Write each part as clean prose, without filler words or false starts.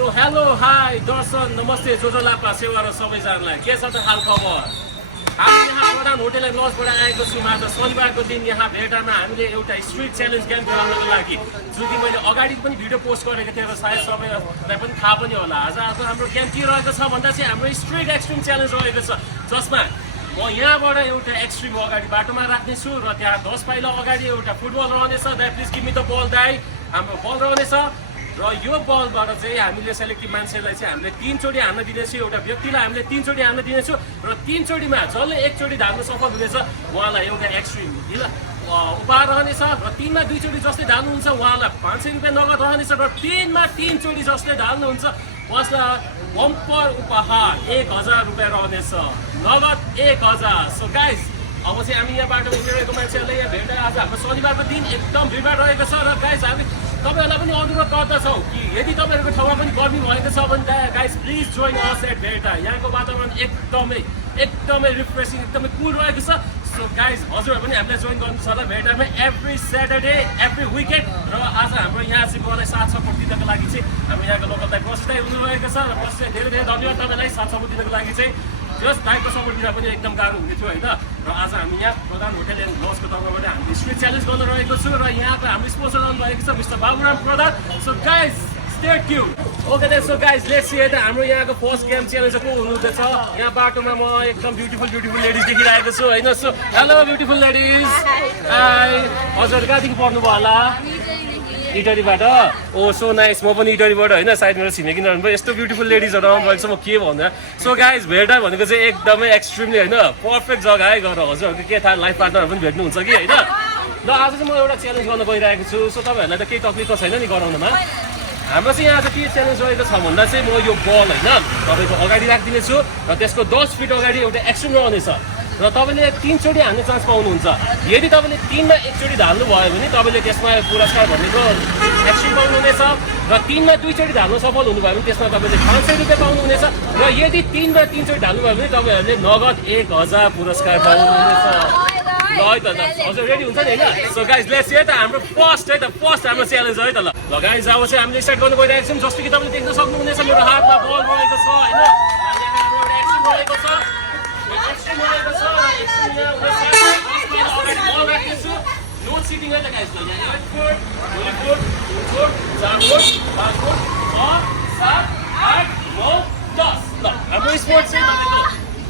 So hello hi दर्शन नमस्ते जो लापा सेवा र सबैजनालाई के छ त हाल खबर हामी यहाँ प्रधान होटल एन्ड लजबाट आएको छु मात्र शनिबारको दिन यहाँ भेटामा हामीले एउटा स्ट्रिट च्यालेन्ज गेम खेल्नको लागि जो कि मैले अगाडि पनि भिडियो पोस्ट गरेको थिएँ र सायद सबैलाई पनि थाहा पनि होला आज हाम्रो गेम के रहेको छ भन्दा चाहिँ हाम्रो स्ट्रिट एक्सट्रिम च्यालेन्ज रहेको छ जसमा म यहाँबाट एउटा एक्सट्रिम अगाडि बाटोमा राख्नेछु र त्यहाँ 10 पाइला अगाडि एउटा फुटबल रहनेछ दाइ प्लिज गिभ मी द बल दाइ हाम्रो बल रहनेछ र यो बलबाट चाहिँ हामीले सेलेक्टिभ मान्छेलाई चाहिँ हामीले 3 चोटि हान्न दिनेछु एउटा व्यक्तिलाई हामीले 3 चोटि हान्न दिनेछु र 3 चोटिमा जसले 1 चोटि धान्न सफल हुनेछ उहाँलाई एउटा एक्सट्रिम उपहार रहनेछ र 3 मा 2 चोटि जसले धाल्नुहुन्छ उहाँलाई 500 रुपियाँ नगद रहनेछ र 3 मा 3 चोटि जसले धाल्नुहुन्छ उहाँलाई बम्पर उपहार 1000 रुपियाँ रहनेछ नगद 1000 सो गाइज अब चाहिँ हामी यहाँ बाटोमा हिँडिरहेको मान्छेहरूले यहाँ भेट्दा आज हाम्रो शनिबारको दिन एकदम भिडभाड रहेको छ र गाइज हामी तपाईहरुलाई पनि अनुरोध गर्दछौँ कि यदि तपाईहरुको ठाउँमा पनि गर्मी भएको छ भने guys please join us at भेटा यहाँको वातावरण एकदमै रिफ्रेसिङ एकदमै कुल रहेको छ सो गाइज हजुरहरू पनि हामीलाई जोइन गर्नु छ होला भेटामा एभ्री स्याटरडे एभ्री विकेन्ड र आज हाम्रो यहाँ चाहिँ मलाई साथ सपोर्ट दिनको लागि चाहिँ हाम्रो यहाँको लोकल दाइ प्रसिद्ध दाइ हुनुभएको छ र प्रसिद्ध धेरै धेरै धन्यवाद तपाईँलाई साथ सपोर्ट दिनको लागि चाहिँ जस दाइको सपोर्ट दिँदा पनि एकदम गाह्रो हुने थियो होइन र आज हामी यहाँ प्रधान होटल एन्ड लजको तर्फबाट हामीले स्ट्रिट च्यालेन्ज गर्न रहेको छु र यहाँको हाम्रो स्पोन्सर गर्नुभएको छ mister Baburam Pradhan so guys stay tuned okay then so guys let's see त हाम्रो यहाँको फर्स्ट गेम च्यालेन्ज को हुनुहुँदैछ यहाँ बाटोमा म एकदम ब्युटिफुल लेडिज देखिरहेको छु होइन so hello beautiful ladies high हजुर कहाँदेखि पढ्नुभयो होला इटरीबाट ओ सो नाइस म पनि इटरीबाट होइन सायद मेरो छिमेकी नभए यस्तो ब्युटिफुल लेडिजहरू आउनुभएको छ म के भन्दा सो गाइज भेटा भनेको चाहिँ एकदमै एक्सट्रिमली होइन पर्फेक्ट जग्गा है गरेर हजुरहरूको के थाहा लाइफ पार्टनरहरू पनि भेट्नुहुन्छ कि होइन ल आज चाहिँ म एउटा च्यालेन्ज गर्न गइरहेको छु सो तपाईँहरूलाई त केही तकलिफ त छैन नि गराउनमा हाम्रो चाहिँ यहाँ चाहिँ के च्यालेन्ज रहेको छ भन्दा चाहिँ म यो बल होइन तपाईँको अगाडि राखिदिनेछु र त्यसको 10 फिट अगाडि एउटा एक्सट्रिम रहनेछ र तपाईँले 3 चोटि हान्ने चान्स पाउनुहुन्छ यदि तपाईँले 3 मा 1 चोटि धाल्नु भयो भने तपाईँले त्यसमा पुरस्कार भनेको एक्सट्रिम पाउनुहुनेछ र 3 मा 2 चोटि धाल्नु सफल हुनुभयो भने त्यसमा तपाईँले 500 रुपियाँ पाउनुहुनेछ र यदि 3 मा 3 चोटि धाल्नु भयो भने तपाईँहरूले नगद 1000 पुरस्कार पाउनुहुनेछ ल है त हजुर रेडी हुन्छ नि होइन सो गाइज लेट्स है त हाम्रो फर्स्ट हाम्रो च्यालेन्ज है त ल गाइज अब चाहिँ हामीले स्टार्ट गर्नु गइरहेको छौँ जस्तो कि तपाईँले देख्न सक्नुहुनेछ मेरो हातमा बल रहेको छ होइन यहाँ हाम्रो एउटा एक्सट्रिम रहेको छ नो सिटिङ है त गाइज ल यहाँ 1 foot 2 foot 3 foot 4 foot 5 foot 6 7 8 9 10 ल हाम्रो स्पोर्ट चाहिँ तपाईँको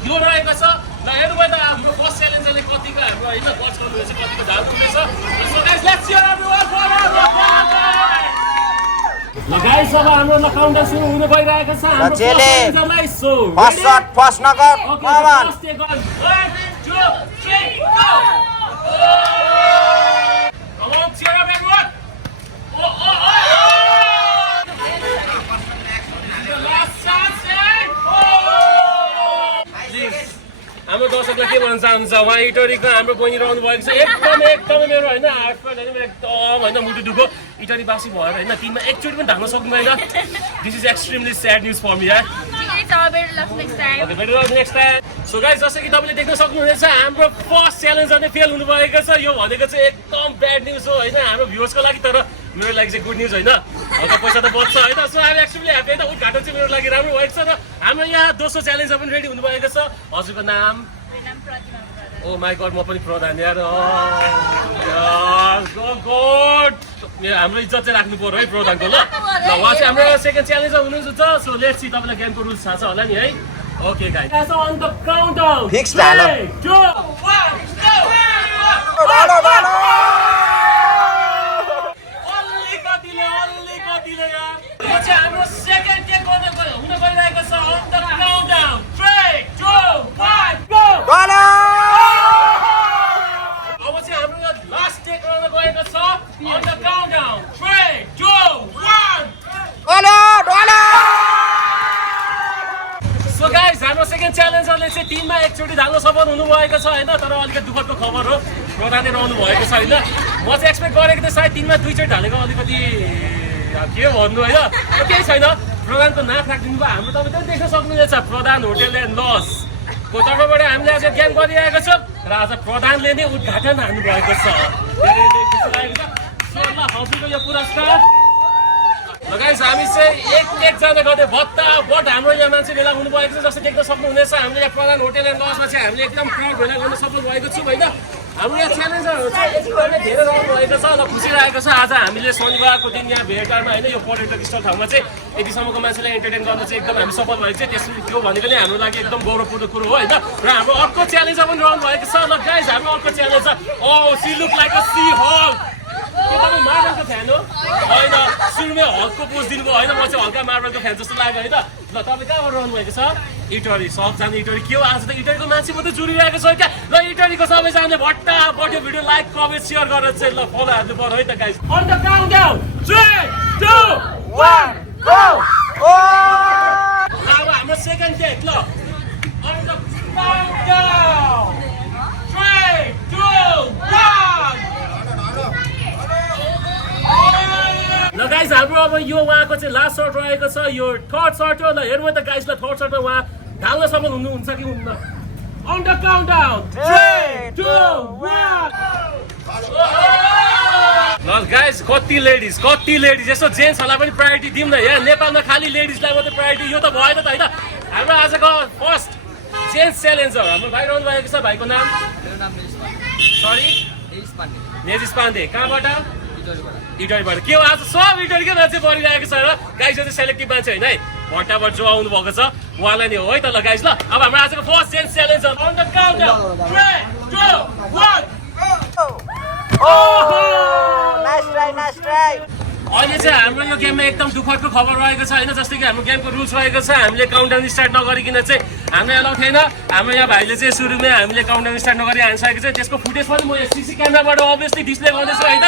यो रहेको छ ल हेर्नुभयो त हाम्रो फर्स्ट च्यालेन्जरले कतिको हाम्रो होइन बच गर्नुहुनेछ कतिको धाल पुग्नेछ so guys let's see everyone for ल गाइस अब हाम्रो ल काउन्टडाउन सुरु हुन गइरहेको छ हाम्रो च्यालेन्जरलाई so first shot first knockout come on 1 2 3 go come on cheer up everyone हाम्रो दर्शकलाई के भन्न चाहनुहुन्छ उहाँ इटरीको हाम्रो बहिनी रहनु भएको छ एकदमै मेरो होइन हार्टफेल होइन मेरो एकदम होइन मुटु दुखो इटरीवासी भएर होइन 3 मा 1 चोटि पनि धान्न सक्दैन this is extremely sad news for me यार नेक्स्ट टाइम सो गाइस जस्तो कि तपाईँले देख्न सक्नुहुनेछ हाम्रो फर्स्ट च्यालेन्जर नै फेल हुनुभएको छ यो भनेको चाहिँ एकदम ब्याड न्युज हो होइन हाम्रो भ्युअर्सको लागि तर मेरो लागि चाहिँ गुड न्युज होइन हल्का पैसा त बच्छ होइन सो हामी एक्चुअली ह्याप्पी होइन उद्घाटन चाहिँ मेरो लागि राम्रो भएको छ र हाम्रो यहाँ दोस्रो च्यालेन्जर पनि रेडी हुनुभएको छ हजुरको नाम ओ माई गड म पनि प्रधान यार हाम्रो इज्जत चाहिँ राख्नु पर्यो है प्रधानको ल उहाँ चाहिँ हाम्रो सेकेन्ड च्यालेन्जर हुनुहुन्छ सो लेट्स सी तपाईँलाई गेमको रुल्स थाहा छ होला नि है okay guys on the countdown fix हालो 2 1 गो ओन्ली कतिले यार यो चाहिँ हाम्रो सेकेन्ड गेम हुन गइरहेको छ on the countdown 3 2 1 go goal अब चाहिँ हाम्रो लास्ट टेक गर्न गएको छ on the countdown 3 2 1 goal goal so guys हाम्रो सेकेन्ड च्यालेन्जरले चाहिँ 3 मा 1 चोटि धाल्न सफल हुनुभएको छ होइन तर अलिकति दुःखदको खबर हो प्रधानले रहनु भएको छ होइन म चाहिँ एक्सपेक्ट गरेको थिएँ सायद 3 मा 2 चोटि ढालेको अलिकति के भन्नु होइन केही छैन प्रधानको नाक राखिदिनु भयो हाम्रो तपाईँ पनि देख्न सक्नुहुनेछ प्रधान होटल एन्ड लज को तर्फबाट हामीले आज गेम गरिरहेको छ र आज प्रधानले नै उद्घाटन हान्नुभएको छ सो ल हजुरको यो पुरस्कार गाइस हामी चाहिँ एकजना गर्दै भत्ता बट हाम्रो यहाँ मान्छे भेला हुनुभएको छ जस्तो देख्न सक्नुहुनेछ हामीले यहाँ प्रधान होटल एन्ड लजमा चाहिँ हामीले एकदम क्राउड भेला गर्न सफल भएको छौँ होइन हाम्रो यहाँ च्यालेन्जरहरू चाहिँ एकदमै धेरै रहनु भएको छ र खुसी लागेको छ आज हामीले शनिबारको दिन यहाँ भेटघाटमा होइन यो पर्यटक स्थल ठाउँमा चाहिँ यतिसम्मको मान्छेलाई एन्टरटेन गर्न चाहिँ एकदम हामी सफल भएको चाहिँ त्यसले त्यो भनेको नै हाम्रो लागि एकदम गौरवपूर्ण कुरो हो होइन र हाम्रो अर्को च्यालेन्जर पनि रहनु भएको छ ल गाइस हाम्रो अर्को challenger oh see look like a sea hull के तपाईँ मार्बलको फ्यान हो होइन सुरुमै हलको पोज दिनुभयो होइन म चाहिँ हल्का मार्बलको फ्यान जस्तो लाग्यो होइन ल तपाईँ कहाँबाट रहनु भएको छ इटरी सबजना इटरी के हो आज त इटरीको मान्छे मात्रै जुरिरहेको छ क्या ल इटरीको सबैजनाले भट्टा बढ्यो भिडियो लाइक कमेन्ट सेयर गरेर चाहिँ ल फलो हाल्नु पर्यो है त guys on the countdown 3 2 1 go अब हाम्रो सेकेन्ड डेट ल अन द काउन्टडाउन 3 2 1 ल गाइस हाम्रो अब यो उहाँको चाहिँ लास्ट सर्ट रहेको छ यो थर्ड सर्ट हो ल हेर्नु त गाइसलाई थर्ड सर्टमा उहाँ ढाल्न सफल हुनुहुन्छ कि हुन्न अन द काउन्टडाउन 3 2 1 ल गाइस कति लेडिज यस्तो जेन्ट्सहरूलाई पनि प्रायोरिटी दिउँ न यहाँ नेपालमा खालि लेडिजलाई मात्रै प्रायोरिटी यो त भएन त होइन हाम्रो आजको फर्स्ट जेन्ट्स च्यालेन्जर हाम्रो भाइ रहनु भएको छ भाइको नाम सरी नेजिस पाण्डे कहाँबाट इटरीबाट के हो आज सब इटरीकै मान्छे परिरहेको छ र गाइस चाहिँ सेलेक्टिभ मान्छे होइन है भट्टाबाट जो आउनु भएको छ उहाँलाई नै हो है त ल गाइस ल अब हाम्रो आजको first gents challenger on the countdown 3 2 1 nice try अहिले चाहिँ हाम्रो यो गेममा एकदम दुःखदको खबर रहेको छ होइन जस्तै कि हाम्रो गेमको रुल्स रहेको छ हामीले काउन्टडाउन स्टार्ट नगरिकन चाहिँ हाम्रो एलाउ थिएन हाम्रो यहाँ भाइले चाहिँ सुरुमै हामीले काउन्टडाउन स्टार्ट नगरी हानिसकेको छ त्यसको फुटेज पनि म सिसी क्यामेराबाट अभियसली डिस्प्ले गर्दैछु होइन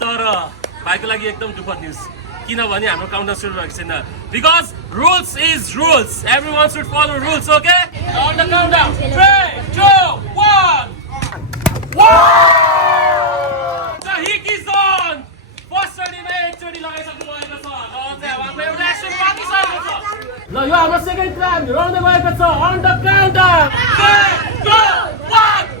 तर भाइको लागि एकदम दुःखद न्युज किनभने हाम्रो काउन्टर सुरु भएको छैन because rules is rules everyone should follow rules okay on the countdown 3 2 1 the hit is on first चोटीमा एकचोटी लगाइसक्नु भएको छ ल चाहिँ अब हाम्रो एउटा एक्सन बाँकी छ ल यो हाम्रो सेकेन्ड राउन्ड रहँदै गएको छ अन द काउन्टडाउन 3 2 1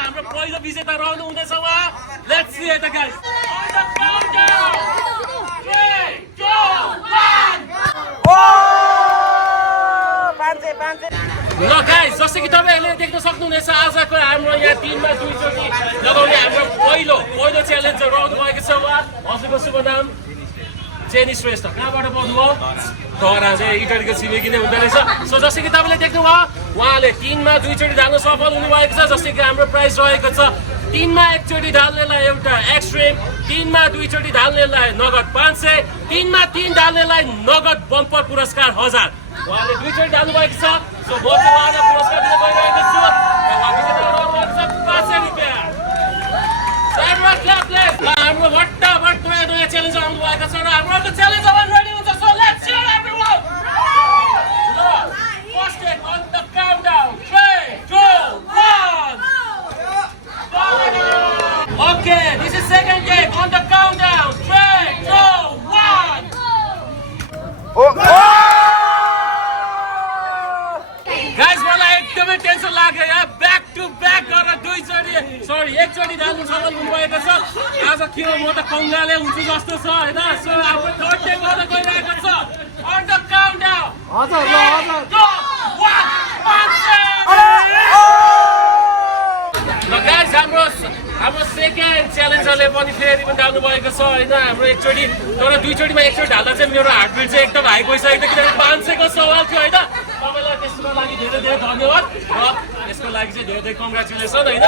हाम्रो पहिलो विजेता रहनु हुँदैछ उहाँ let's see it guys on the countdown 3 2 1 ल गाइस जस्तै कि तपाईहरुले देख्न सक्नुहुनेछ आजको हाम्रो यहाँ 3 मा 2 चोटी लगाउने हाम्रो पहिलो च्यालेन्जर रहनु भएको छ उहाँ हजुरको शुभ नाम जेनी श्रेष्ठ कहाँबाट पढ्नुभयो घरमा चाहिँ इटरीको छिमेकी नै हुँदो रहेछ सो जस्तै कि तपाईँले देख्नुभयो उहाँले 3 मा 2 चोटि ढाल्न सफल हुनुभएको छ जस्तै कि हाम्रो प्राइस रहेको छ 3 मा 1 चोटि ढाल्नेलाई एउटा एक्सट्रिम 3 मा 2 चोटि ढाल्नेलाई नगद 500 3 मा 3 ढाल्नेलाई नगद बम्पर पुरस्कार 1000 उहाँले 2 चोटि ढाल्नु भएको छ सो म चाहिँ उहाँलाई पुरस्कार दिन गइरहेको छु र उहाँ विजेता रहनुभएको छ 500 रुपैयाँ सर्व क्लापलेस हाम्रो भट्टाभट नयाँ च्यालेन्जर आउनु भएको छ र हाम्रो च्यालेन्जर पनि रेडी हुन्छ so let's cheer everyone first get on the countdown 3 2 1 Okay, this is second game on the countdown 3 2 1 Guys, मलाई एकदमै टेन्सन लाग्यो यार ब्याक टु ब्याक गरेर एकचोटि ढाल्नु सफल हुनुभएको छ आज के हो म त कङ्गाले हुन्छु जस्तो छ हैन सो हाम्रो थर्ड टाइम गर्न गइरहेको छ on the countdown हजुर ल गाइस हाम्रो सेकेन्ड च्यालेन्जरले पनि फेरि पनि ढाल्नु भएको छ हैन हाम्रो एकचोटि तर दुईचोटिमा एकचोटि ढाल्दा चाहिँ मेरो हार्टबिट चाहिँ एकदम हाई गइसकेको थियो किनभने 500 को सवाल थियो हैन तपाईलाई त्यसको लागि धेरै धेरै धन्यवाद र यसको लागि चाहिँ धेरै धेरै कङ्ग्रेचुलेसन हैन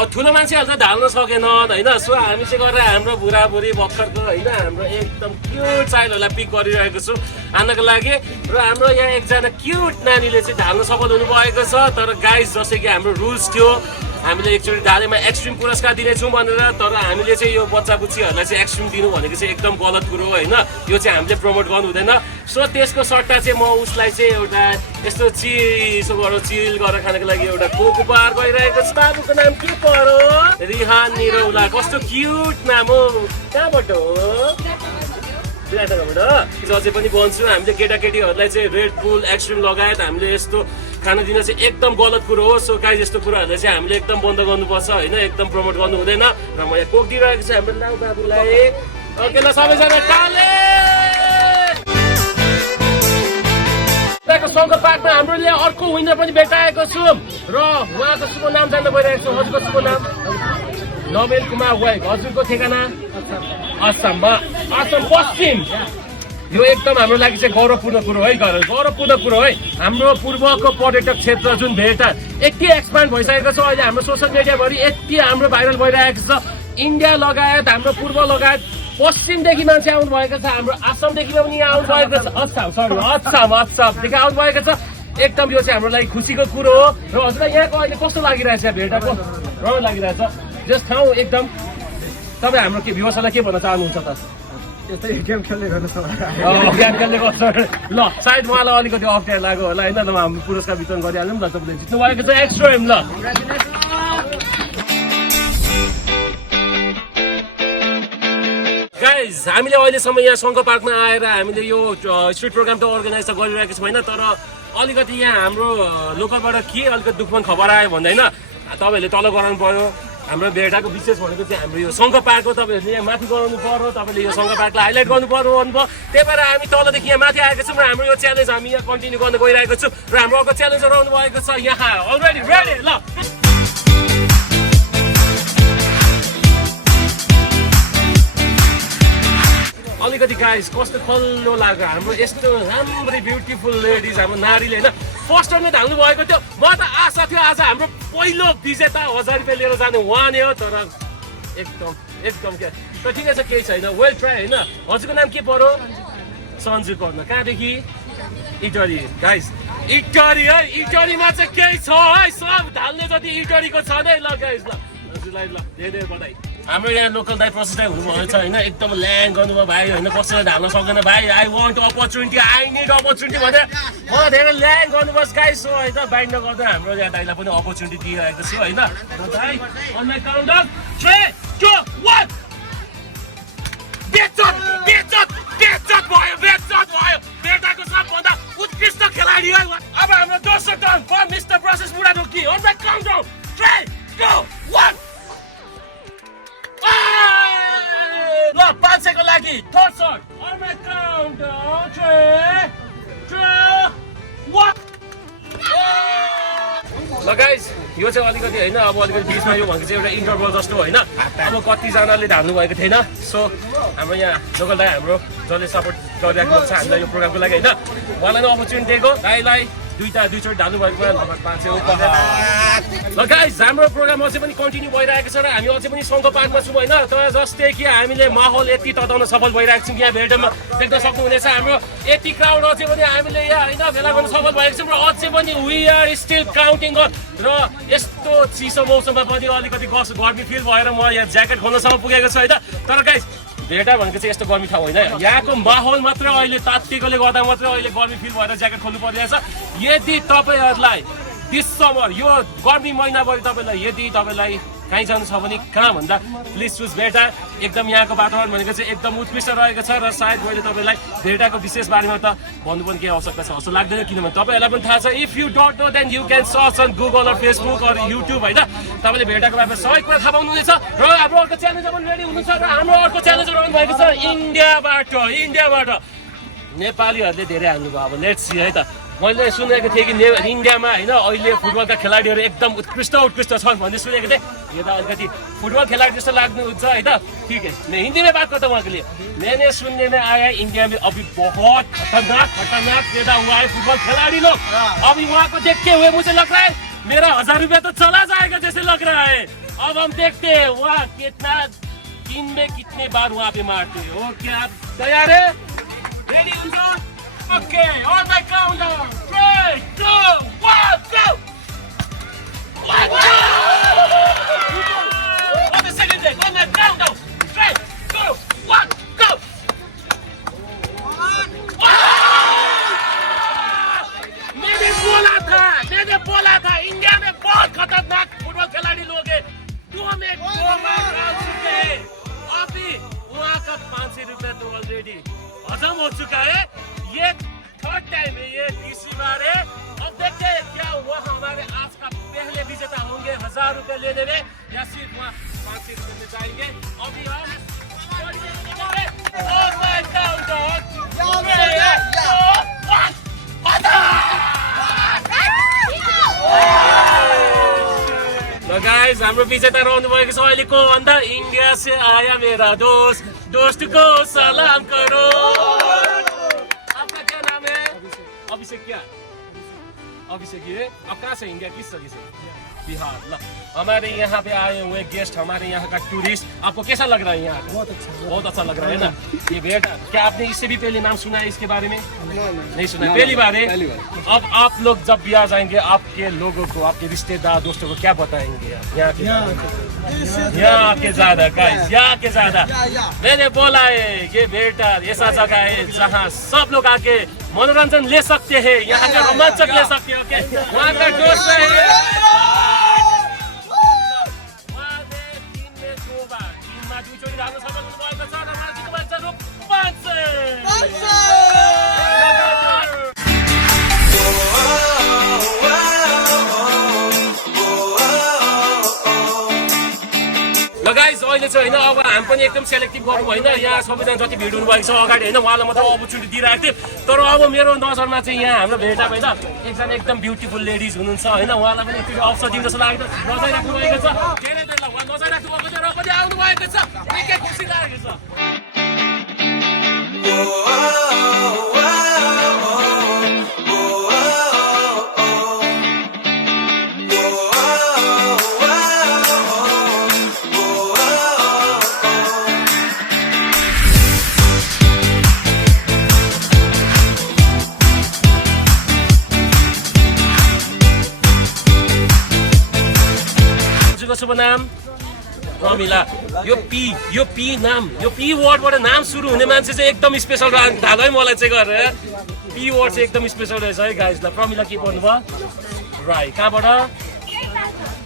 अब ठुलो मान्छेहरू त ढाल्न सकेन होइन सो हामी चाहिँ गरेर हाम्रो बुढाबुढी भर्खरको होइन हाम्रो एकदम क्युट चाइल्डहरूलाई पिक गरिरहेको छु आउनको लागि र हाम्रो यहाँ एकजना क्युट नानीले चाहिँ ढाल्न सफल हुनुभएको छ तर गाइस जस्तै कि हाम्रो रुल्स थियो हामीले एकचोटि ढालेमा एक्सट्रिम पुरस्कार दिनेछौँ भनेर तर हामीले चाहिँ यो बच्चा बुच्चीहरूलाई चाहिँ एक्सट्रिम दिनु भनेको चाहिँ एकदम गलत कुरो हो होइन यो चाहिँ हामीले प्रमोट गर्नु हुँदैन सो त्यसको सट्टा चाहिँ म उसलाई चाहिँ एउटा यस्तो चिसो गरेर चिल गरेर खानको लागि एउटा कोक उपहार गरिरहेको छु बाबुको नाम के पर्यो रिहान निरौला कस्तो क्युट नाम हो कहाँबाट हो अझै पनि भन्छु हामीले केटाकेटीहरूलाई चाहिँ रेड बुल एक्सट्रिम लगायत हामीले यस्तो खाना दिन चाहिँ एकदम गलत कुरो हो सो गाइस यस्तो कुराहरूलाई चाहिँ हामीले एकदम बन्द गर्नुपर्छ होइन एकदम प्रमोट गर्नु हुँदैन र म यहाँ कोक दिइरहेको छु हाम्रो लाउ बाबुलाई ओके ल सबैजना ताले सङ्घ पार्कमा हाम्रोले अर्को विनर पनि भेटाएको छु र उहाँको शुभ नाम जान्न गइरहेको छु हजुरको शुभ नाम नवेल कुमार वाइक हजुरको ठेगाना असममा असम पश्चिम यो एकदम हाम्रो लागि चाहिँ गौरवपूर्ण कुरो है गौरवपूर्ण कुरो है हाम्रो पूर्वको पर्यटक क्षेत्र जुन भेटा यति एक्सपान्ड भइसकेको छ अहिले हाम्रो सोसियल मिडियाभरि यति हाम्रो भाइरल भइरहेको छ इन्डिया लगायत हाम्रो पूर्व लगायत पश्चिमदेखि मान्छे आउनु भएको छ हाम्रो आसामदेखि पनि यहाँ आउनु भएको छ असमदेखि आउनु भएको छ एकदम यो चाहिँ हाम्रो लागि खुसीको कुरो हो र हजुरलाई यहाँको अहिले कस्तो लागिरहेछ भेटाको राम्रो लागिरहेछ जस ठाउँ एकदम तपाईँ हाम्रो के भ्युवर्सहरूलाई के भन्न चाहनुहुन्छ त गेम खेल्ने गर्छ ल सायद उहाँलाई अलिकति अप्ठ्यारो लाग्यो होला होइन त हाम्रो पुरस्कार वितरण गरिहाल्यौँ ल तपाईँले जित्नु भएको छ एक्स्ट्रिम ल गाइज हामीले अहिलेसम्म यहाँ सङ्घ पार्कमा आएर हामीले यो स्ट्रिट प्रोग्राम त अर्गनाइज त गरिरहेको छौँ होइन तर अलिकति यहाँ हाम्रो लोकलबाट के अलिकति दुःखमा खबर आयो भन्दा होइन तपाईँहरूले तल गराउनु पर्यो हाम्रो भेटाको विशेष भनेको चाहिँ हाम्रो यो सङ्घ पार्कको तपाईँहरूले यहाँ माथि गराउनु पर्यो तपाईँले यो सङ्घ पार्कलाई हाइलाइट गर्नु पर्यो भन्नुभयो त्यही भएर हामी तलदेखि यहाँ माथि आएको छौँ र हाम्रो यो च्यालेन्ज हामी यहाँ कन्टिन्यू गर्न गइरहेको छौँ र हाम्रो अर्को च्यालेन्जहरू आउनु भएको छ यहाँ अलरेडी रेडी ल अलिकति गाइस कस्तो खल्लो लाग्यो हाम्रो यस्तो राम्रै ब्युटिफुल लेडिज हाम्रो नारीले होइन फर्स्ट टाइमले ढाल्नु भएको थियो म त आशा थियो आज हाम्रो पहिलो विजेता 1000 रुपियाँ लिएर जाने उहाँ नै हो तर एकदम क्या त ठिकै छ केही छैन वेल ट्राई होइन हजुरको नाम के पर्यो सन्जु कर्ण कहाँदेखि इटरी गाइस इटरी है इटरीमा चाहिँ केही छ है सब ढाल्ने जति इटरीको छ नै ल गाइस ल हजुरलाई ल धेरै बधाई हाम्रो यहाँ लोकल दाइ प्रोसेस दाइ हुनुभएको छ होइन एकदम ल्याङ गर्नुभयो भाइ होइन कसैलाई ढाल्न सक्दैन भाइ I want opportunity I need opportunity भनेर म धेरै ल्याङ गर्नुपर्छ गाइस सो है त बाइन्ड नगर्दा हाम्रो यहाँ दाइलाई पनि अपर्च्युनिटी दिइरहेको छु होइन दाइ अन माई काउन्ट अफ 3 2 1 बेचत भयो बेटाको सबभन्दा उत्कृष्ट खेलाडी है अब हाम्रो दोस्रो टर्न फर मिस्टर प्रोसेस बुढा ढोकी अन माई काउन्ट अफ 3 2 1 ल 500 को लागि third shirt on my count 3 2 1 ल गाइस यो चाहिँ अलिकति होइन अब अलिकति बिचमा यो भनेको चाहिँ एउटा इन्टरभल जस्तो होइन अब कतिजनाले ढाल्नु भएको थिएन सो हाम्रो यहाँ लोकल दाइ हाम्रो जसले सपोर्ट गरिरहेको छ हामीलाई यो प्रोग्रामको लागि होइन उहाँलाई नै अपर्च्युनिटी दिएको दाइलाई दुईचोटि ढाल्नु भएको लगभग 500 उपहार ल गाइस हाम्रो प्रोग्राम अझै पनि कन्टिन्यू भइरहेको छ र हामी अझै पनि सङ्घ पार्कमा छौँ होइन तर जस्तै कि हामीले माहौल यति तताउन सफल भइरहेको छौँ यहाँ भेटमा देख्न सक्नुहुनेछ हाम्रो यति क्राउड अझै पनि हामीले यहाँ होइन भेला गर्न सफल भएको छौँ र अझै पनि वी आर स्टिल काउन्टिङ र यस्तो चिसो मौसममा पनि अलिकति गर्मी फिल भएर म यहाँ ज्याकेट खोल्नसम्म पुगेको छु होइन तर गाइस भेटा भनेको चाहिँ यस्तो गर्मी ठाउँ होइन यहाँको माहौल मात्र अहिले तात्तिएकोले गर्दा मात्र अहिले गर्मी फिल भएर ज्याकेट खोल्नु परिरहेछ यदि तपाईँहरूलाई दिस समर यो गर्मी महिनाभरि तपाईँलाई कहीँ जानु छ भने कहाँ भन्दा प्लिज चुज भेटा एकदम यहाँको वातावरण भनेको चाहिँ एकदम उत्कृष्ट रहेको छ र सायद मैले तपाईँलाई भेटाको विशेष बारेमा त भन्नु पनि केही आवश्यकता छ जस्तो लाग्दैन किनभने तपाईँहरूलाई पनि थाहा छ if you don't know then you can search on Google or Facebook or YouTube होइन तपाईँले भेटाको बारेमा सबै कुरा थाहा पाउनुहुनेछ र हाम्रो अर्को च्यालेन्जर पनि रेडी हुनुहुन्छ र हाम्रो अर्को च्यालेन्जर आउनु भएको छ इन्डियाबाट नेपालीहरूले धेरै हाल्नुभयो अब लेट्स सी है त मैले सुनेको थिएँ कि इन्डियामा होइन अहिले फुटबलका खेलाडीहरू एकदम उत्कृष्ट छन् भन्ने सुनेको थिएँ यो त अलिकति फुटबल खेलाडी जस्तो लाग्नुहुन्छ है त ठीक है मैं हिंदी में बात करता हूँ आपके लिए मैंने सुनने में आया इंडिया में अभी बहुत खतरनाक पैदा हुआ है फुटबॉल खिलाड़ी लोग अभी वहाँ को देखते हुए मुझे लग रहा है मेरा 1000 रुपया तो चला जाएगा जैसे लग रहा है अब हम देखते हैं वहाँ कितना दिन में कितने बार वहाँ पे मारते हैं। ओके आप तैयार है? रेडी हुन्छ? Okay on my countdown 3 2 1 go! On the second leg, on the ground now. 3 2 1 go! मैंने बोला था इंडिया में बहुत खतरनाक फुटबॉल खिलाड़ी लोग हैं। 2 में 2 बार हार चुके हैं। अभी वहाँ का 500 रुपया तो ऑलरेडी हजम हो चुका है। ये थर्ड टाइम है, ये तीसरी बार है। अब देखते हैं क्या हुआ हमारे आज का पहले विजेता होंगे 1000 रुपये लेने में या सिर्फ वहाँ 500 रुपये में जाएंगे। अभी गाइस हाम्रो विजेता रहनु भएको छ अहिलेको अन्त इन्डिया से आया मेरा दोस्त दोस्त को सलाम करो। आपका क्या नाम है? अभिषेक क्या? अभिषेक ये अब कहाँ से इंडिया किस जगह से? बिहार। ल हमारे यहाँ पे आए हुए गेस्ट हमारे यहाँ का टूरिस्ट आपको कैसा लग रहा है यहाँ? बहुत अच्छा लग रहा है ना ये बेटा। क्या आपने इससे भी पहले नाम सुना है इसके बारे में? नहीं सुना, पहली बार है। अब आप लोग जब बिहार जाएंगे आपके लोगों को आपके रिश्तेदार दोस्तों को क्या बताएंगे आप यहाँ के? यहाँ के ज्यादा गाइस, यहाँ के ज्यादा मैंने बोला है ये बेटा ऐसा जगह है जहाँ सब लोग आके मनोरंजन ले सकते हैं, यहाँ का रोमांचक ले सकते हैं। ओके वहाँ का दोस्त है गाइस अहिले चाहिँ हैन अब हामी पनि एकदम सेलेक्टिभ गरौँ हैन। यहाँ सबैजना जति भिड हुनुभएको छ अगाडि हैन उहाँलाई मात्र अपर्च्युनिटी दिइरहेको थिएँ। तर अब मेरो नजरमा चाहिँ यहाँ हाम्रो भेटा भएन एकजना एकदम ब्युटिफुल लेडिज हुनुहुन्छ हैन, उहाँलाई पनि एकचोटि अवसर दिउँ जस्तो लाग्यो। नजाइराख्नु भएको छ धेरै बेला उहाँ नजाइराख्नु भएको थियो र पनि आउनु भएको छ, निकै खुसी लागेको छ। शुभ नाम प्रमिला। यो पी नाम यो पी वर्डबाट नाम सुरु हुने मान्छे चाहिँ एकदम स्पेशल थाहा है मलाई चाहिँ गरेर। पी वर्ड चाहिँ एकदम स्पेशल रहेछ है गाइस। ल प्रमिला के भन्नुभयो? राई कहाँबाट?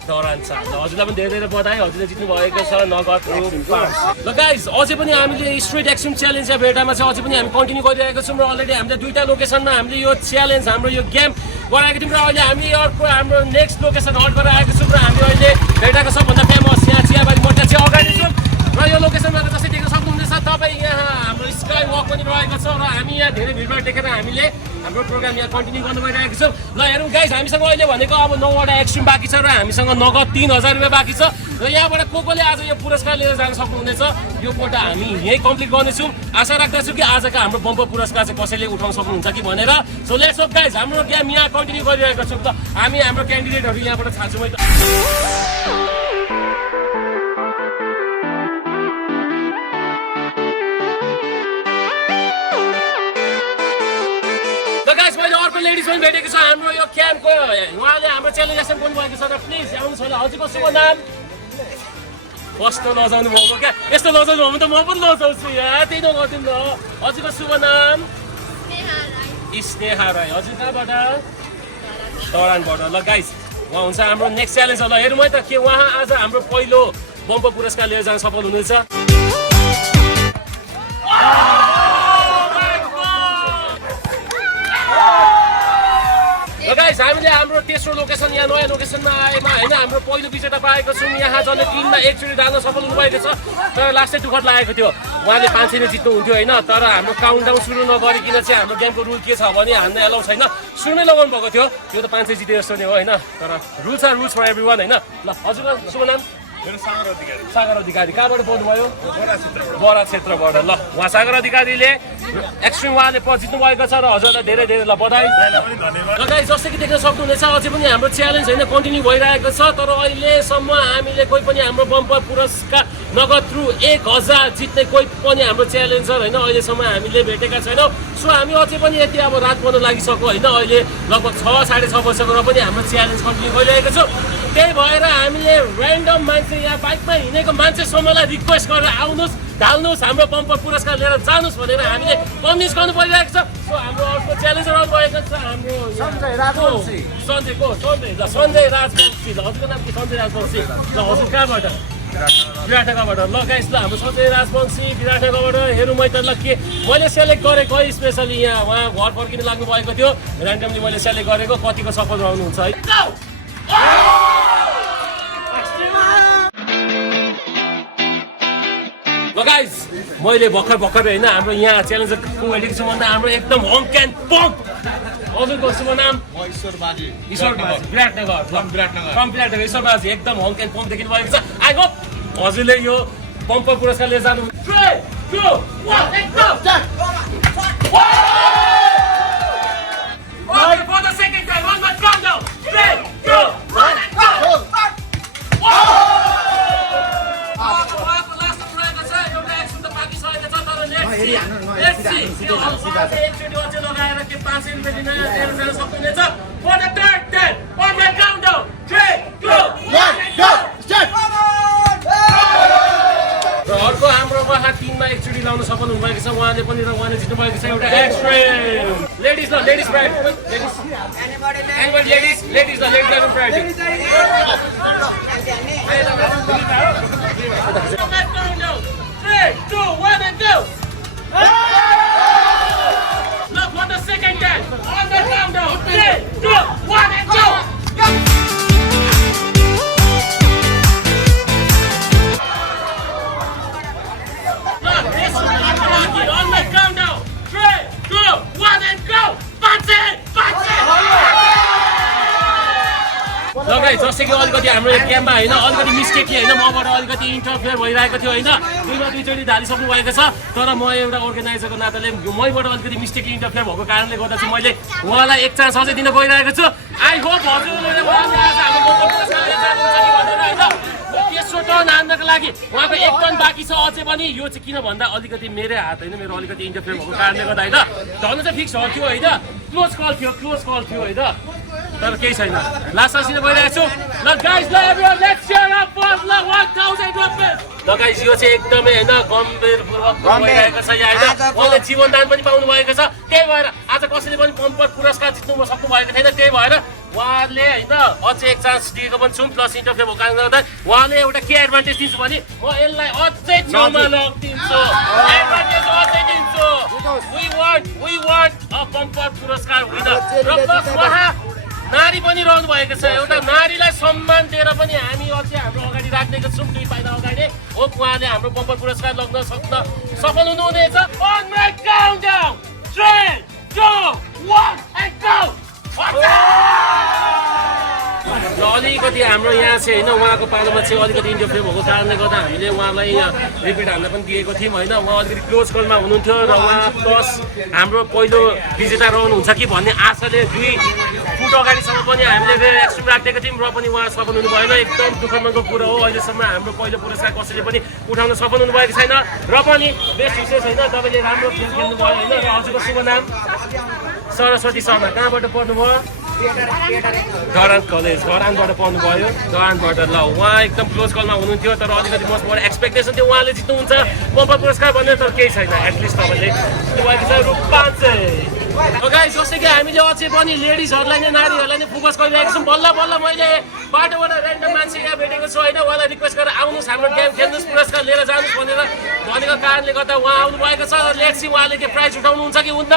डरान्छ। ल हजुरलाई पनि धेरै धेरै बधाई, हजुरले जित्नु भएको छ नगद रु 500। ल गाइस अझै पनि हामीले स्ट्रिट एक्सन च्यालेन्ज या भेटामा चाहिँ अझै पनि हामी कन्टिन्यू गरिरहेको छौँ र अलरेडी हामीले 2टा लोकेसनमा हामीले यो च्यालेन्ज हाम्रो यो गेम गराएको थियौँ र अहिले हामी अर्को हाम्रो नेक्स्ट लोकेसन हट गरेर आएको छौँ र हामी अहिले भेटाको सबभन्दा फेमस यहाँ चियाबारी मट्टा चाहिँ अगाडि छौँ र यो लोकेसनमा जस्तै देख्न सक्नुहुनेछ तपाईँ यहाँ हाम्रो स्काई वक पनि रहेको छ र हामी यहाँ धेरै भिडभाड देखेर हामीले हाम्रो प्रोग्राम यहाँ कन्टिन्यू गर्नु गइरहेको छौँ। ल हेरौँ गाइस हामीसँग अहिले भनेको अब 9वटा एक्सट्रिम बाँकी छ र हामीसँग नगद 3000 रुपियाँ बाँकी छ र यहाँबाट को आज यो पुरस्कार लिएर जान सक्नुहुनेछ। यो कोटा हामी यही कम्प्लिट गर्नेछौँ। आशा राख्दछु कि आजका हाम्रो बम्पर पुरस्कार चाहिँ कसैले उठाउन सक्नुहुन्छ कि भनेर। सो लेट्स होप गाइस हाम्रो गेम यहाँ कन्टिन्यू गरिरहेको छौँ। त हामी हाम्रो क्यान्डिडेटहरू यहाँबाट छान्छौँ है त। मैले अर्को लेडिज पनि भेटेको छ हाम्रो यो क्याम्पको, उहाँले हाम्रो च्यालेन्ज एक्सन गर्नुभएको छ र प्लिज आउनुहोस् होला। हजुरको शुभ नाम? कस्तो नजाउनु भएको क्या, यस्तो नजाउनु हो भने त म पनि नजाउँछु यहाँ, त्यही नगर्दिनु न। हजुरको शुभ नाम? स्नेहा राई। हजुर कहाँबाट? दरानबाट। ल गाइस उहाँ हुन्छ हाम्रो नेक्स्ट च्यालेन्ज होला। हेरौँ है त के उहाँ आज हाम्रो पहिलो बम्पर पुरस्कार लिएर जान सफल हुनुहुन्छ। गाइस हामीले हाम्रो तेस्रो लोकेसन यहाँ नयाँ लोकेसनमा आएमा हैन हाम्रो पहिलो विजेता पाएको छौँ। यहाँ जसले 3 मा एकचोटि डाल्न सफल हुनुभएको छ तर लास्टै दुःखद लागेको थियो, उहाँले 500 नै जित्नु हुन्थ्यो हैन। तर हाम्रो काउन्टडाउन सुरु नगरिकन चाहिँ हाम्रो गेमको रुल के छ भने हान्न एलाउ छैन, सुरुमै लगाउनु भएको थियो। त्यो त 500 जिते जस्तो नै हो हैन, तर rules are rules for everyone हैन। ल हजुरको शुभ नाम? सागर अधिकारी कहाँबाट पाउनुभयो बरा क्षेत्रबाट ल उहाँ सागर अधिकारीले एक्सट्रिम उहाँले जित्नु भएको छ र हजुरलाई धेरै धेरै ल बधाई ल गाइस जस्तै कि देख्न सक्नुहुनेछ अझै पनि हाम्रो च्यालेन्ज होइन कन्टिन्यू भइरहेको छ तर अहिलेसम्म हामीले कोही पनि हाम्रो बम्पर पुरस्कार नगद थ्रु 1000 जित्ने कोही पनि हाम्रो च्यालेन्जर होइन अहिलेसम्म हामीले भेटेका छैनौँ सो हामी अझै पनि यति अब रात पर्न लागिसक्यो होइन अहिले लगभग 6-6:30 बजेको र पनि हाम्रो च्यालेन्ज कन्टिन्यू गरिरहेको छु त्यही भएर हामीले ऱ्यान्डम मान्छे यहाँ बाइकमा हिँडेको मान्छेसम्मलाई रिक्वेस्ट गरेर आउनुहोस् ढाल्नुहोस् हाम्रो बम्पर पुरस्कार लिएर जानुहोस् भनेर हामीले कन्भिन्स गर्नु परिरहेको छ सो हाम्रो अर्को च्यालेन्जर आउनुभएको छ हाम्रो सञ्जय राजवंशी सञ्जय राजवंशी ल हजुरको नाम के सञ्जय राजवंशी ल हजुर कहाँबाट विराटनगरबाट ल गाइस ल हाम्रो सञ्जय राजवंशी विराटनगरबाट हेरौँ मै त ल के मैले सेलेक्ट गरेको है स्पेसली यहाँ उहाँ घर फर्किनु लाग्नु भएको थियो ऱ्यान्डमली मैले सेलेक्ट गरेको कतिको सफल रहनुहुन्छ है ल गाइस मैले भर्खर होइन हाम्रो यहाँ च्यालेन्जर को भेटेको छु भन्दा हाम्रो एकदम हङ्क एन्ड पम्प हजुरको शुभ नाम ईश्वर बाजी विराटनगर ईश्वर बाजी एकदम हङ्क एन्ड पम्प देखिनु भएको छ आई होप हजुरले यो बम्पर पुरस्कार लिएर जानु 3, 2, 1 go for the second time on my countdown 3, 2, 1 go एकचोटि अझै लगाएर के 500 रुपियाँ दिन जान सक्नुहुनेछ for the third time on my countdown 3, 2, 1 go र अर्को हाम्रो उहाँ टिममा एकचोटि लाउन सफल हुनुभएको छ उहाँले पनि र उहाँले जित्नु भएको छ एउटा extreme ladies pride ladies pride 3, 2, 1 and go look for the second time on the countdown 3, 2, 1 and go look this is on the countdown 3, 2, 1 and go punch it ल गाइस जस्तै कि अलिकति हाम्रो गेममा होइन अलिकति मिस्टेकली होइन मबाट अलिकति इन्टरफेयर भइरहेको थियो होइन दुईचोटि धालिसक्नु भएको छ तर म एउटा अर्गनाइजरको नाताले मैबाट अलिकति मिस्टेकली इन्टरफेयर भएको कारणले गर्दा चाहिँ मैले उहाँलाई एक चान्स अझै दिन गइरहेको छु आई होप हजुरले उहाँले आज हाम्रो पुरस्कार जानुहुन्छ कि भनेर होइन तेस्रो टर्न हान्नको लागि उहाँको एक टर्न बाँकी छ अझै पनि यो चाहिँ किन भन्दा अलिकति मेरै हात होइन मेरो अलिकति इन्टरफेयर भएको कारणले गर्दा होइन धर्नु चाहिँ फिक्स थियो होइन क्लोज कल थियो होइन तर केही छैन लास्ट दिन भइरहेको छु ल गाइस ल everyone let's share up for ल 1000 रुपैयाँ ल गाइस यो चाहिँ एकदमै हैन गम्भीरपूर्वक भइरहेको छ यहाँ हैन उहाँले जीवनदान पनि पाउनु भएको छ त्यही भएर आज कसैले पनि बम्पर पुरस्कार जित्नु सक्नु भएको छैन त्यही भएर उहाँले हैन अझै एक चान्स दिएको पनि छु प्लस इन्टरफेयर भएको कारणले गर्दा उहाँले एउटा के एडभान्टेज दिन्छु भने म यसलाई अझै छमा लगिदिन्छु एडभान्टेज अझै दिन्छु वी वान्ट अ बम्पर पुरस्कार विनर र प्लस उहाँ नारी पनि रहनु भएको छ एउटा नारीलाई सम्मान दिएर पनि हामी अझै हाम्रो अगाडि राख्नेको छौँ 2 पाइला अगाडि हो उहाँले हाम्रो बम्पर पुरस्कार लग्न सफल हुनुहुनेछ on my countdown 3, 2, 1 and go अलिकति हाम्रो यहाँ चाहिँ होइन उहाँको पालोमा चाहिँ अलिकति इन्टरफेयर भएको कारणले गर्दा हामीले उहाँलाई रिपिट हाल्न पनि दिएको थियौँ होइन उहाँ अलिकति क्लोज कलमा हुनुहुन्थ्यो र उहाँ प्लस हाम्रो पहिलो विजेता रहनुहुन्छ कि भन्ने आशाले 2 फुट अगाडिसम्म पनि हामीले एक्सट्रिम राखेको थियौँ र पनि उहाँ सफल हुनु भएन एकदम दुःखमको कुरो हो अहिलेसम्म हाम्रो पहिलो पुरस्कार कसैले पनि उठाउन सफल हुनुभएको छैन र पनि बेस्ट विशेष होइन तपाईँले राम्रो खेल खेल्नु भयो होइन र हजुरको शुभ नाम सरस्वती शर्मा कहाँबाट पढ्नुभयो धरान कलेज धरानबाट पढ्नुभयो धरानबाट ल उहाँ एकदम क्लोज कलमा हुनुहुन्थ्यो तर अलिकति मबाट एक्सपेक्टेसन थियो उहाँले जित्नुहुन्छ बम्पर पुरस्कार भन्ने तर केही छैन एटलिस्ट तपाईँले जित्नुभएको छ रूपाञ्चे गाइस जस्तै कि हामीले अझै पनि लेडिजहरूलाई नै नारीहरूलाई नै फोकस गरिरहेको छौँ बल्ल मैले बाटोबाट ऱ्यान्डम मान्छे यहाँ भेटेको छु होइन उहाँलाई रिक्वेस्ट गरेर आउनुहोस् हाम्रो गेम खेल्नुहोस् पुरस्कार लिएर जानुहोस् भनेको कारणले गर्दा उहाँ आउनु भएको छ लेट्स सी उहाँले के प्राइज उठाउनुहुन्छ कि हुन्न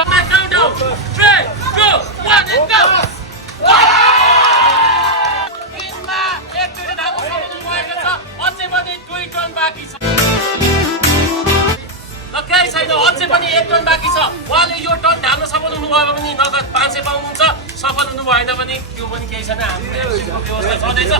3, 2, 1 and go टिममा एकचोटि धाउनु सक्नु भएको छ अझै पनि 2 टर्न बाँकी छ ल केही छैन अझै पनि 1 टर्न बाँकी छ उहाँले यो टर्न धान्न सफल हुनुभयो भने नगद 500 पाउनुहुन्छ सफल हुनु भएन भने त्यो पनि केही छैन हाम्रो व्यवस्था छँदैछ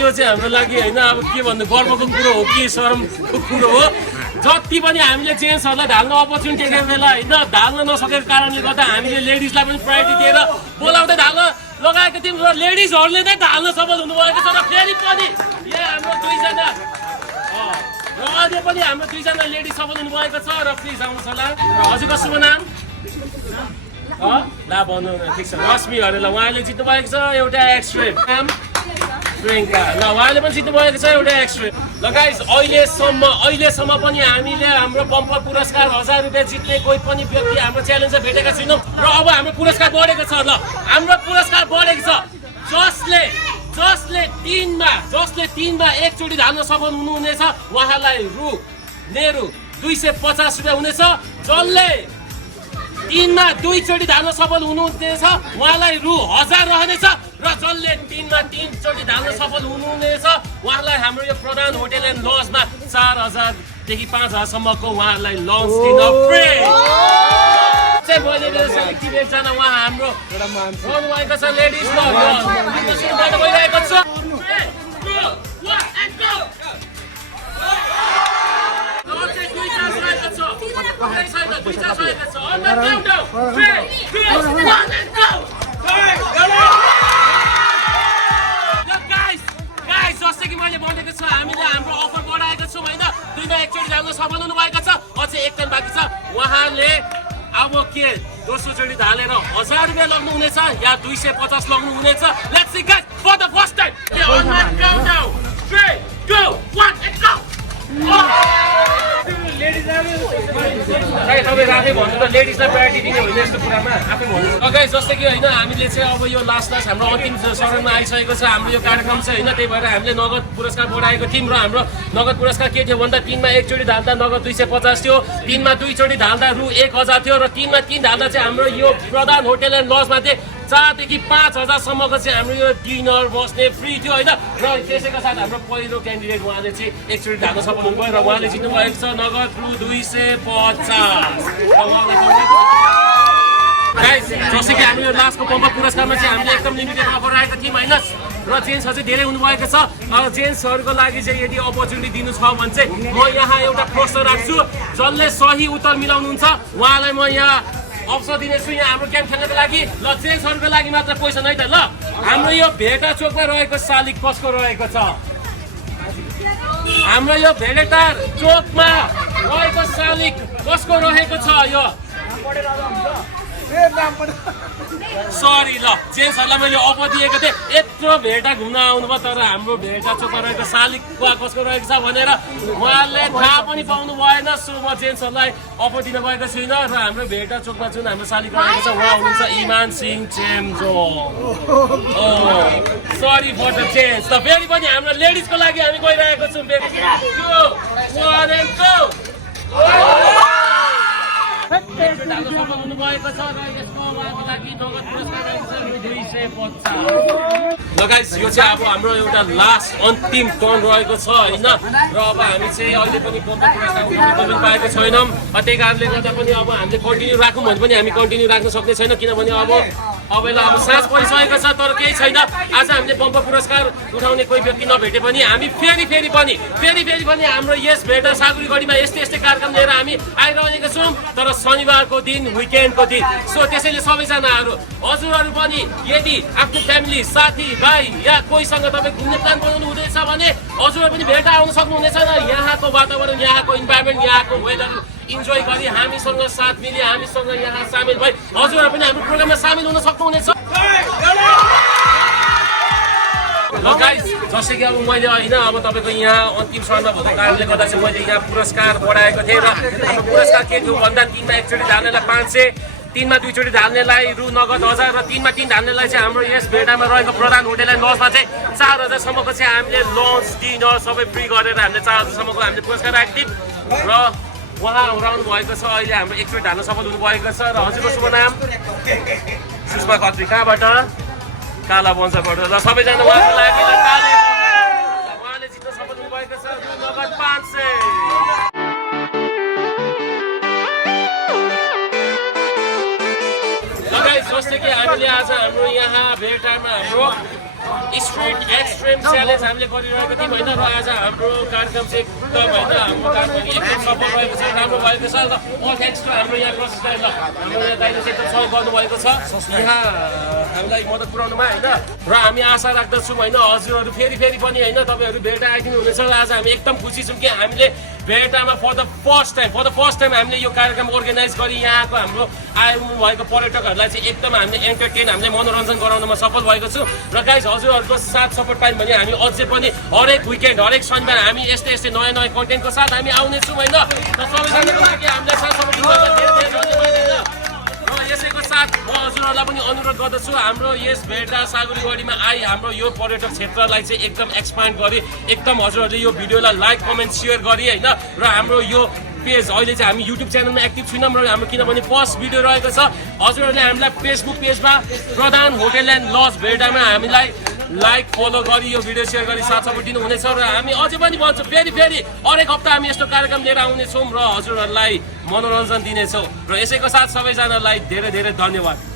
यो चाहिँ हाम्रो लागि होइन अब के भन्नु गर्वको कुरो हो कि शरमको कुरो हो जति पनि हामीले जेन्ट्सहरूलाई ढाल्न अपर्च्युनिटी दिएको बेला होइन ढाल्न नसकेको कारणले गर्दा हामीले लेडिजलाई पनि प्रायोरिटी दिएर बोलाउँदै ढाल्न लगाएको थियौँ र लेडिजहरूले नै ढाल्न सफल हुनुभएको छ र फेरि पनि यहाँ हाम्रो दुईजना र अझै पनि हाम्रो दुईजना लेडिज सफल हुनुभएको छ र प्लिज आउनुहोस् होला र हजुरको शुभ नाम ला भन्नु ठिक छ रश्मि हरेला उहाँले जित्नु भएको छ एउटा एक्सट्रिम नाम प्रियङ्का ल उहाँले पनि जित्नु भएको छ एउटा एक्सट्रिम ल गाइस अहिलेसम्म पनि हामीले हाम्रो बम्पर पुरस्कार 1000 रुपियाँ जित्ने कोही पनि व्यक्ति हाम्रो च्यालेन्जर भेटेका छैनौँ र अब हाम्रो पुरस्कार बढेको छ ल हाम्रो पुरस्कार बढेको छ जसले तिनमा एकचोटि धान्न सफल हुनुहुनेछ उहाँलाई रु 250 रुपियाँ हुनेछ जसले तिनमा दुईचोटि धान्न सफल हुनुहुनेछ उहाँलाई रु 1000 रहनेछ र जसले तिनमा तीनचोटि धान्न सफल हुनुहुनेछ उहाँलाई हाम्रो यो प्रधान होटेल एन्ड लजमा 4000 देखि 5000 सम्मको उहाँलाई लन्च दिन फ्री चाहिँ मैले सेलेक्टिभ एकजना उहाँ हाम्रो रहनुभएको छ लेडिज ल सुरुबाट गइरहेको छ जस्तै कि मैले भनेको छु हामीले हाम्रो अफर बढाएको छौँ होइन दुईमा एकचोटि जानु सफल हुनुभएको छ अझै एक दिन बाँकी छ उहाँले अब के दोस्रो चोटि ढालेर 1000 रुपियाँ लग्नुहुनेछ या 250 लग्नुहुनेछ let's see guys for the first time on my countdown 3 2 1 and go तपाईँ राखै भन्नु त लेडिजलाई प्रायोरिटी दिने होइन यस्तो कुरामा आफै भन्नु गाइस जस्तै कि होइन हामीले चाहिँ अब यो लास्ट हाम्रो अन्तिम चरणमा आइसकेको छ हाम्रो यो कार्यक्रम चाहिँ होइन त्यही भएर हामीले नगद पुरस्कार बढाएको थियौँ र हाम्रो नगद पुरस्कार के थियो भन्दा तिनमा एकचोटि ढाल्दा नगद 250 थियो तिनमा दुईचोटि ढाल्दा रु 1000 थियो र तिनमा 3 ढाल्दा चाहिँ हाम्रो यो प्रधान होटेल एन्ड लजमा चाहिँ 4 देखि 5000 सम्मको चाहिँ हाम्रो यो डिनर बस्ने फ्री थियो होइन र त्यसैको साथ हाम्रो पहिलो क्यान्डिडेट उहाँले चाहिँ एकचोटि ढाल्न सफल हुनुभयो र उहाँले जित्नु भएको छ नगद रु 250 गाइस जस्तै कि हाम्रो यो लास्टको बम्पर पुरस्कारमा चाहिँ हामीले एकदम लिमिटेड अफर राखेको थियौँ होइन र जेन्ट्सहरू चाहिँ धेरै हुनुभएको छ जेन्ट्सहरूको लागि चाहिँ यदि अपर्च्युनिटी दिनु छ भने चाहिँ म यहाँ एउटा प्रश्न राख्छु जसले सही उत्तर मिलाउनुहुन्छ उहाँलाई म यहाँ अवसर दिनेछु यहाँ हाम्रो गेम खेल्नको लागि ल जेन्ट्सहरूको लागि मात्र क्वेसन है त ल हाम्रो यो भेटा चोकमा रहेको शालिग कसको रहेको छ हाम्रो यो भेटा चोकमा रहेको शालिग कसको रहेको छ यो सरी ल जेन्ट्सहरूलाई मैले अफर दिएको थिएँ यत्रो भेटा घुम्न आउनुभयो तर हाम्रो भेटा चोकमा रहेको शालिग कसको रहेको छ भनेर उहाँले थाहा पनि पाउनु भएन सो म जेन्ट्सहरूलाई अफर दिन गएको छुइनँ र हाम्रो भेटा चोकमा जुन हाम्रो शालिग रहेको छ उहाँ हुनुहुन्छ Iman Singh Chemjong sorry for the gents त फेरि पनि हाम्रो लेडिजको लागि हामी गइरहेको छौँ हुनुभएको छ र यसको उहाँको लागि नगद पुरस्कार ल गाइस यो चाहिँ अब हाम्रो एउटा लास्ट अन्तिम टर्न रहेको छ होइन र अब हामी चाहिँ अहिले पनि बम्पर पुरस्कार उठाउनु पाएको छैनौँ त्यही कारणले गर्दा पनि अब हामीले कन्टिन्यू राखौँ भने पनि हामी कन्टिन्यू राख्न सक्ने छैन किनभने अब साँझ परिसकेको छ तर केही छैन आज हामीले बम्पर पुरस्कार उठाउने कोही व्यक्ति नभेटे पनि हामी फेरि पनि हाम्रो यस भेटा सागुरीगढीमा यस्तै कार्यक्रम लिएर हामी आइरहेका छौँ तर शनिबारको दिन विकेन्डको दिन सो त्यसैले सबैजनाहरू हजुरहरू पनि यदि आफ्नो फ्यामिली साथी भाइ या कोहीसँग तपाईँ घुम्ने प्लान बनाउनु हुँदैछ भने हजुरहरू पनि भेटा आउन सक्नुहुनेछ र यहाँको वातावरण यहाँको इन्भाइरोमेन्ट यहाँको वेदर इन्जोय गरी हामीसँग साथ मिली हामीसँग यहाँ सामेल भई हजुरहरू पनि हाम्रो प्रोग्राममा सामेल हुन सक्नुहुनेछ ल गाइस जस्तै कि अब मैले होइन अब तपाईँको यहाँ अन्तिम चरणमा भएको कारणले गर्दा चाहिँ मैले यहाँ पुरस्कार बढाएको थिएँ र हाम्रो पुरस्कार के थियो भन्दा तिनमा एकचोटि ढाल्नेलाई 500 तिनमा दुईचोटि ढाल्नेलाई रु नगद 1000 र तिनमा 3 ढाल्नेलाई चाहिँ हाम्रो यस भेटामा रहेको प्रधान होटेल एन्ड लजमा चाहिँ 4000 सम्मको चाहिँ हामीले लन्च डिनर सबै फ्री गरेर हामीले 4000 सम्मको हामीले पुरस्कार राखेको थियौँ र उहाँ हराउनु भएको छ अहिले हाम्रो एकचोटि ढाल्न सफल हुनुभएको छ र हजुरको शुभ नाम सुषमा खत्री कहाँबाट काला वंशबाट र सबैजना उहाँको लागि उहाँले जित्न सफल हुनुभएको छ नगद 500 जस्तै कि हामीले आज हाम्रो यहाँ भेटामा हाम्रो स्ट्रिट एक्सट्रिम च्यालेन्ज हामीले गरिरहेको थियौँ होइन र आज हाम्रो कार्यक्रम चाहिँ एकदम होइन हाम्रो कार्यक्रम एकदम सफल भएको छ राम्रो भएको छ र अल थ्याङ्क्स टु हाम्रो यहाँ प्रशस्त ल हाम्रो यहाँ दाइले चाहिँ एकदम सहयोग गर्नुभएको छ यहाँ हामीलाई मद्दत पुऱ्याउनुमा होइन र हामी आशा राख्दछौँ होइन हजुरहरू फेरि पनि होइन तपाईँहरू भेटा आइदिनु हुनेछ र आज हामी एकदम खुसी छौँ कि हामीले भेटामा फर द फर्स्ट टाइम हामीले यो कार्यक्रम अर्गनाइज गरी यहाँको हाम्रो आउनु भएको पर्यटकहरूलाई चाहिँ एकदम हामीले एन्टरटेन हामीले मनोरञ्जन गराउनमा सफल भएको छु र गाइज हजुरहरूको साथ सपोर्ट पायौँ भने हामी अझै पनि हरेक विकेन्ड हरेक शनिबार हामी यस्तै नयाँ कन्टेन्टको साथ हामी आउनेछौँ होइन र सबैजनाको लागि हामीलाई साथ सपोर्ट दिनुभयो धेरै धन्यवाद होइन र यसैको साथ म हजुरहरूलाई पनि अनुरोध गर्दछु हाम्रो यस भेटा सागुरीवाडीमा आई हाम्रो यो पर्यटक क्षेत्रलाई चाहिँ एकदम एक्सपान्ड गरी एकदम हजुरहरूले यो भिडियोलाई लाइक कमेन्ट सेयर गरी होइन र हाम्रो यो पेज अहिले चाहिँ हामी युट्युब च्यानलमा एक्टिभ छैनौँ र हाम्रो किनभने फर्स्ट भिडियो रहेको छ हजुरहरूले हामीलाई फेसबुक पेजमा प्रधान होटेल एन्ड लज भेटामा हामीलाई लाइक फलो गरी यो भिडियो सेयर गरी साथ सपोर्ट दिनुहुनेछ र हामी अझै पनि भन्छौँ फेरि हरेक हप्ता हामी यस्तो कार्यक्रम लिएर आउनेछौँ र हजुरहरूलाई मनोरञ्जन दिनेछौँ र यसैको साथ सबैजनालाई धेरै धन्यवाद।